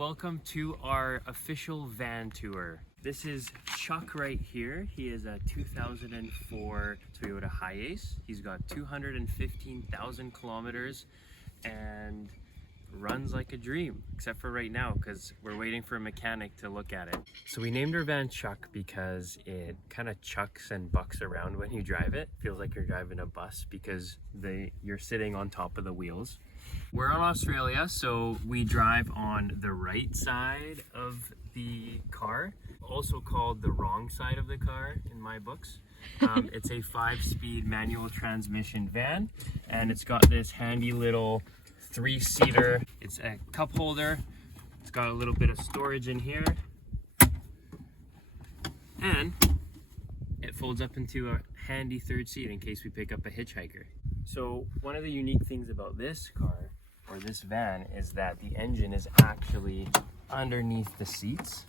welcome to our official van tour. This is Chuck right here. He is a 2004 Toyota Hiace. He's got 215,000 kilometers and runs like a dream, except for right now because we're waiting for a mechanic to look at it. So we named our van Chuck because it kind of chucks and bucks around when you drive it. Feels like you're driving a bus because you're sitting on top of the wheels. We're in Australia, so we drive on the right side of the car, also called the wrong side of the car in my books. It's a 5-speed manual transmission van, and it's got this handy little 3-seater. It's a cup holder. It's got a little bit of storage in here, and it folds up into a handy 3rd seat in case we pick up a hitchhiker. So one of the unique things about this car, or this van, is that the engine is actually underneath the seats.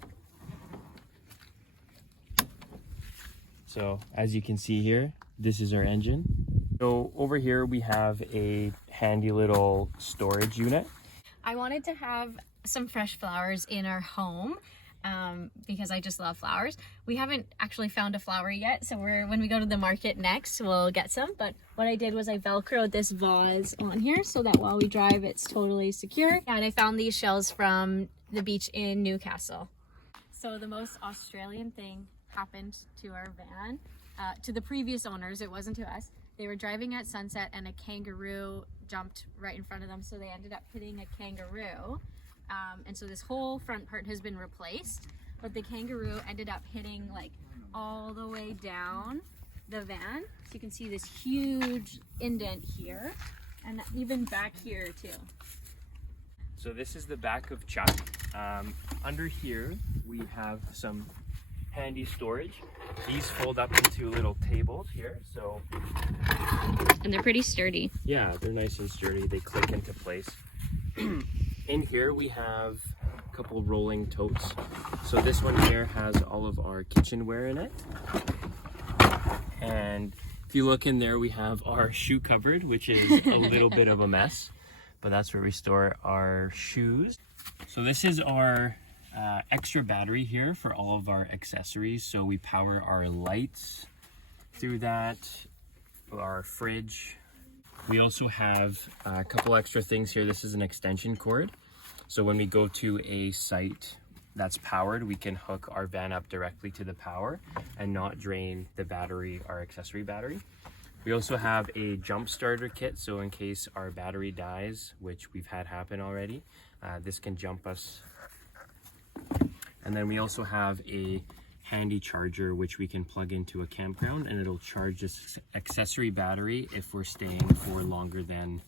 So as you can see here, this is our engine. So over here we have a handy little storage unit. I wanted to have some fresh flowers in our home because I just love flowers. We haven't actually found a flower yet, so when we go to the market next, we'll get some. But what I did was I velcroed this vase on here so that while we drive, it's totally secure. And I found these shells from the beach in Newcastle. So the most Australian thing happened to our van, to the previous owners. It wasn't to us. They were driving at sunset and a kangaroo jumped right in front of them, so they ended up hitting a kangaroo. And so this whole front part has been replaced, but the kangaroo ended up hitting like all the way down the van. So you can see this huge indent here and even back here too. So this is the back of Chuck. Under here we have some handy storage. These fold up into little tables here, so and they're pretty sturdy. Yeah, they're nice and sturdy. They click into place. In here we have a couple rolling totes. So this one here has all of our kitchenware in it, and if you look in there we have our shoe cupboard, which is a little bit of a mess, but that's where we store our shoes. So this is our extra battery here for all of our accessories. So we power our lights through that, our fridge. We also have a couple extra things here. This is an extension cord. So when we go to a site that's powered, we can hook our van up directly to the power and not drain the battery, our accessory battery. We also have a jump starter kit. So in case our battery dies, which we've had happen already, this can jump us. And then we also have a handy charger which we can plug into a campground, and it'll charge this accessory battery if we're staying for longer than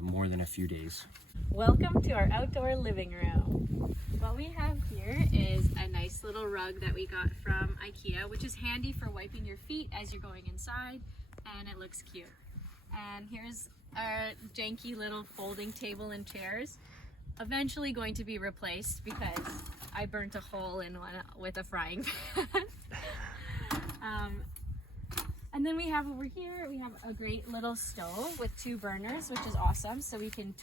more than a few days. Welcome to our outdoor living room. What we have here is a nice little rug that we got from IKEA, which is handy for wiping your feet as you're going inside, and it looks cute. And here's our janky little folding table and chairs. Eventually going to be replaced because I burnt a hole in one with a frying pan. And then we have over here, we have a great little stove with 2 burners, which is awesome. So we can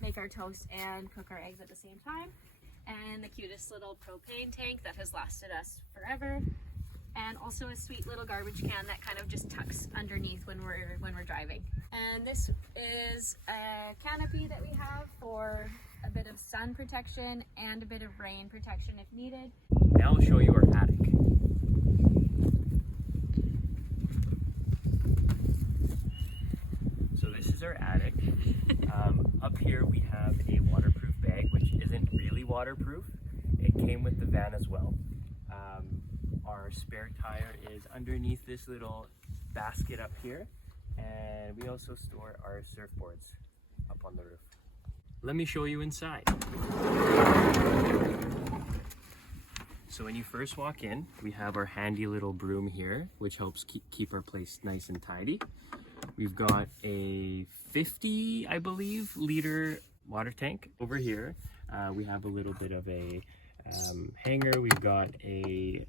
make our toast and cook our eggs at the same time. And the cutest little propane tank that has lasted us forever. And also a sweet little garbage can that kind of just tucks underneath when we're driving. And this is a canopy that we have for a bit of sun protection and a bit of rain protection if needed. Now I'll show you our attic. So this is our attic. Up here we have a waterproof bag, which isn't really waterproof. It came with the van as well. Our spare tire is underneath this little basket up here, and we also store our surfboards up on the roof. Let me show you inside. So when you first walk in, we have our handy little broom here, which helps keep our place nice and tidy. We've got a 50, I believe, liter water tank. Over here, we have a little bit of a hanger. We've got a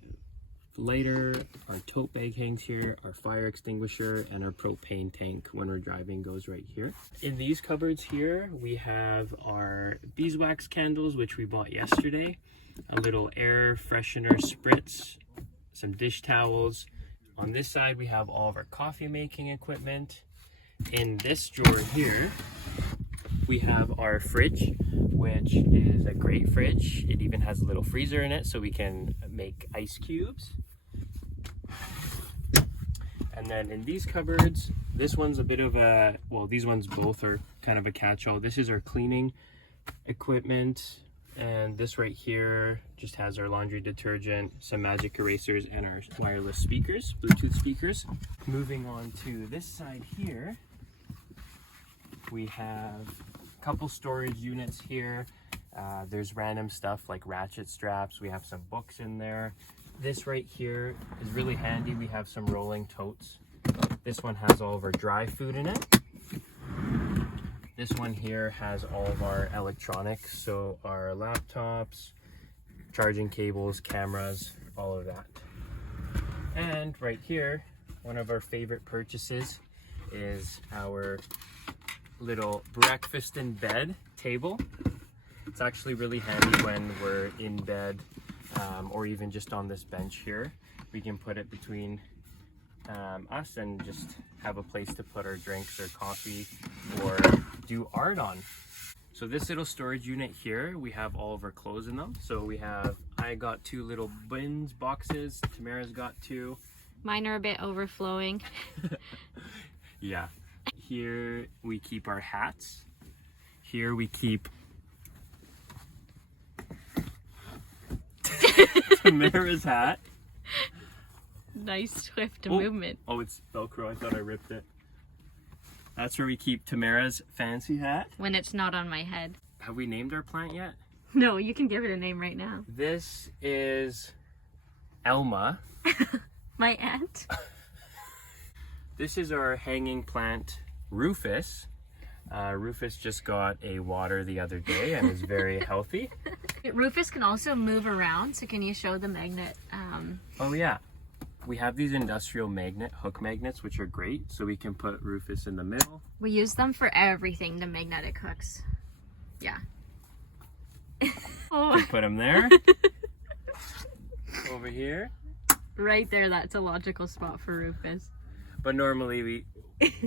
lighter, our tote bag hangs here, our fire extinguisher, and our propane tank when we're driving goes right here. In these cupboards here, we have our beeswax candles, which we bought yesterday, a little air freshener spritz, some dish towels. On this side, we have all of our coffee making equipment. In this drawer here, we have our fridge, which is a great fridge. It even has a little freezer in it so we can make ice cubes. And then in these cupboards, this one's a bit of a, well, these ones both are kind of a catch-all. This is our cleaning equipment, and this right here just has our laundry detergent, some magic erasers, and our wireless speakers, Bluetooth speakers. Moving on to this side here, we have a couple storage units here. There's random stuff like ratchet straps. We have some books in there. This right here is really handy. We have some rolling totes. This one has all of our dry food in it. This one here has all of our electronics, so our laptops, charging cables, cameras, all of that. And right here, one of our favorite purchases is our little breakfast in bed table. It's actually really handy when we're in bed, or even just on this bench here. We can put it between us and just have a place to put our drinks or coffee or do art on. So this little storage unit here, we have all of our clothes in them. So we have, I got 2 little bins boxes, Tamara's got 2. Mine are a bit overflowing. Yeah. Here we keep our hats. Here we keep Tamara's hat. Nice swift Oh. movement. Oh, it's Velcro. I thought I ripped it. That's where we keep Tamara's fancy hat. When it's not on my head. Have we named our plant yet? No, you can give it a name right now. This is Elma. My aunt. This is our hanging plant, Rufus. Rufus just got a water the other day and is very healthy. Rufus can also move around, so can you show the magnet? Oh yeah. We have these industrial hook magnets, which are great. So we can put Rufus in the middle. We use them for everything, the magnetic hooks. Yeah. Oh, Put him there. Over here. right there, that's a logical spot for Rufus. But normally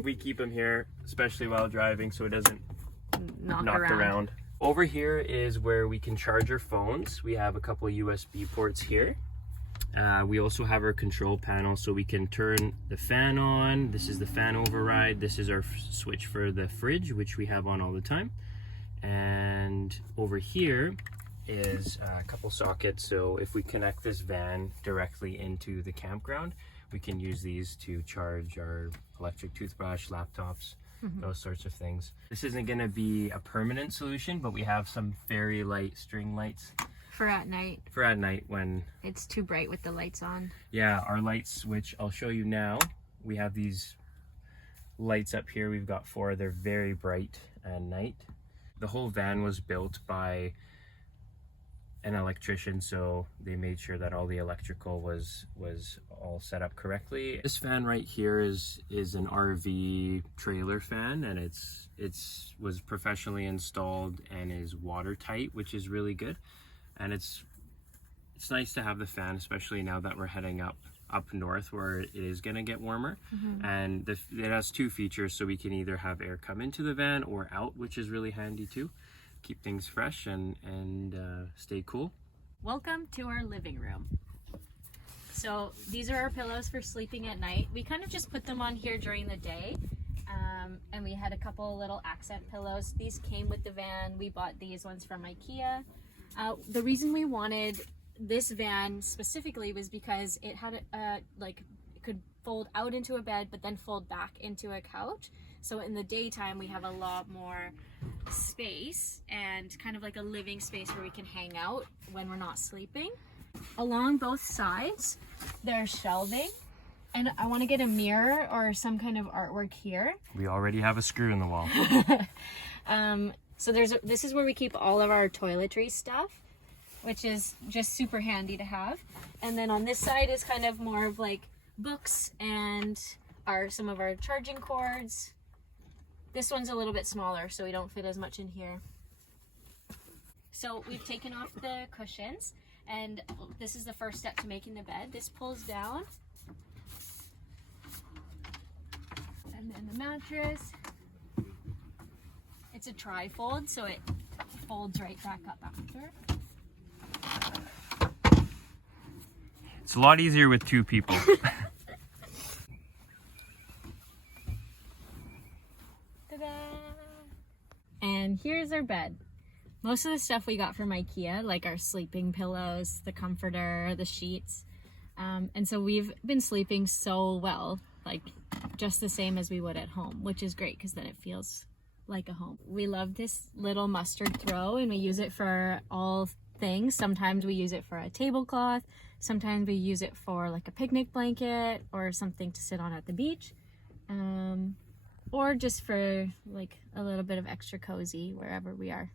we keep him here, especially while driving, so it doesn't Knock knock around. around. Over here is where we can charge our phones. We have a couple of USB ports here. We also have our control panel, so we can turn the fan on. This is the fan override. This is our switch for the fridge, which we have on all the time. And over here is a couple sockets, so if we connect this van directly into the campground, we can use these to charge our electric toothbrush, laptops, those sorts of things. This isn't going to be a permanent solution, but we have some fairy light string lights For at night. for at night when, It's too bright with the lights on. yeah, our lights, which I'll show you now. We have these lights up here. We've got 4. They're very bright at night. The whole van was built by an electrician, so they made sure that all the electrical was all set up correctly. This fan right here is an RV trailer fan, and it's was professionally installed and is watertight, which is really good. And it's nice to have the fan, especially now that we're heading up north where it is going to get warmer. And it has 2 features, so we can either have air come into the van or out, which is really handy too. Keep things fresh and stay cool. Welcome to our living room. So these are our pillows for sleeping at night. We kind of just put them on here during the day. And we had a couple little accent pillows. These came with the van. We bought these ones from IKEA. The reason we wanted this van specifically was because it had it could fold out into a bed but then fold back into a couch. So in the daytime we have a lot more space and kind of like a living space where we can hang out when we're not sleeping. Along both sides there's shelving, and I want to get a mirror or some kind of artwork here. We already have a screw in the wall. So this is where we keep all of our toiletry stuff. which is just super handy to have. And then on this side is kind of more of like books and some of our charging cords. This one's a little bit smaller, so we don't fit as much in here. So we've taken off the cushions, and this is the first step to making the bed. This pulls down. And then the mattress. It's a tri-fold, so it folds right back up after. It's a lot easier with two people. Ta-da! And here's our bed. Most of the stuff we got from IKEA, like our sleeping pillows, the comforter, the sheets. And so we've been sleeping so well, like just the same as we would at home, which is great because then it feels like a home. We love this little mustard throw, and we use it for all things. Sometimes we use it for a tablecloth. Sometimes we use it for like a picnic blanket or something to sit on at the beach. Or just for like a little bit of extra cozy wherever we are.